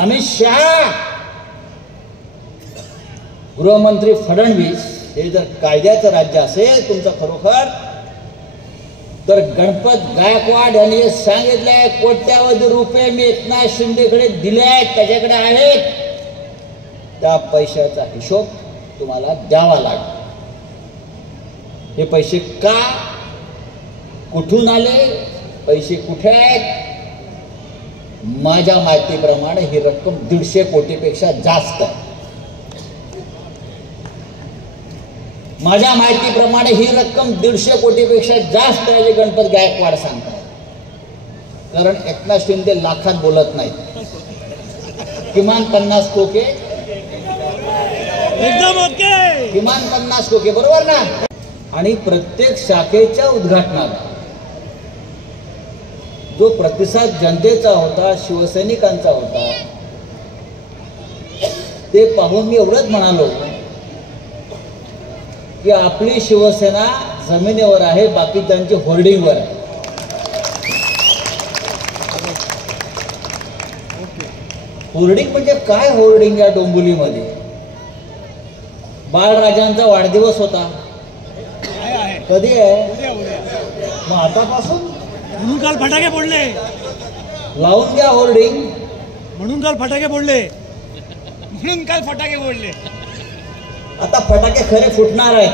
अमित शहा, गृहमंत्री फडणवीस, हे जर कायद्याचं राज्य असेल तुमचं खरोखर, तर गणपत गायकवाड यांनी सांगितलंय कोट्यावधी रुपये मी एकनाथ शिंदेकडे दिले आहेत, त्याच्याकडे आहेत, त्या पैशाचा हिशोब तुम्हाला द्यावा लागेल. हे पैसे का, कुठून आले, पैसे कुठे आहेत? माझ्या माहितीप्रमाणे ही रक्कम 150 कोटीपेक्षा जास्त आहे. माझ्या माहितीप्रमाणे ही रक्कम 150 कोटीपेक्षा जास्त आहे, जे गणपत गायकवाड सांगतात. कारण एकनाथ शिंदे लाखात बोलत नाहीत, किमान 50 कोटी, एकदम ओके, किमान 50 कोटी, बरोबर ना. आणि प्रत्येक शाखेच्या उद्घाटनाला जो प्रतिसाद जनतेचा होता, शिवसैनिकांचा होता, ते पाहून मी एवढंच म्हणालो की आपली शिवसेना जमिनीवर आहे, बाकी त्यांची होर्डिंगवर आहे. होर्डिंग म्हणजे काय? होर्डिंग या डोंबिवलीमध्ये बाळराजांचा वाढदिवस होता, कधी आहे? मग आतापासून म्हणून काल फटाके फोडले, लावून द्या होर्डिंग. म्हणून काल फटाके फोडले, म्हणून काल फटाके फोडले. आता फटाके खरे फुटणार आहे.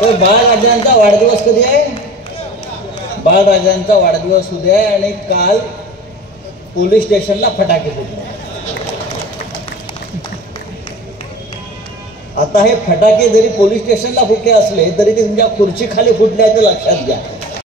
तर बाळराजांचा वाढदिवस कधी आहे? बाळराजांचा वाढदिवस उद्या आहे आणि काल पोलीस स्टेशनला फटाके फुटले. आता हे फटाके जरी पोलीस स्टेशनला फुटले असले तरी ते तुमच्या खुर्ची खाली फुटले, ते लक्षात घ्या.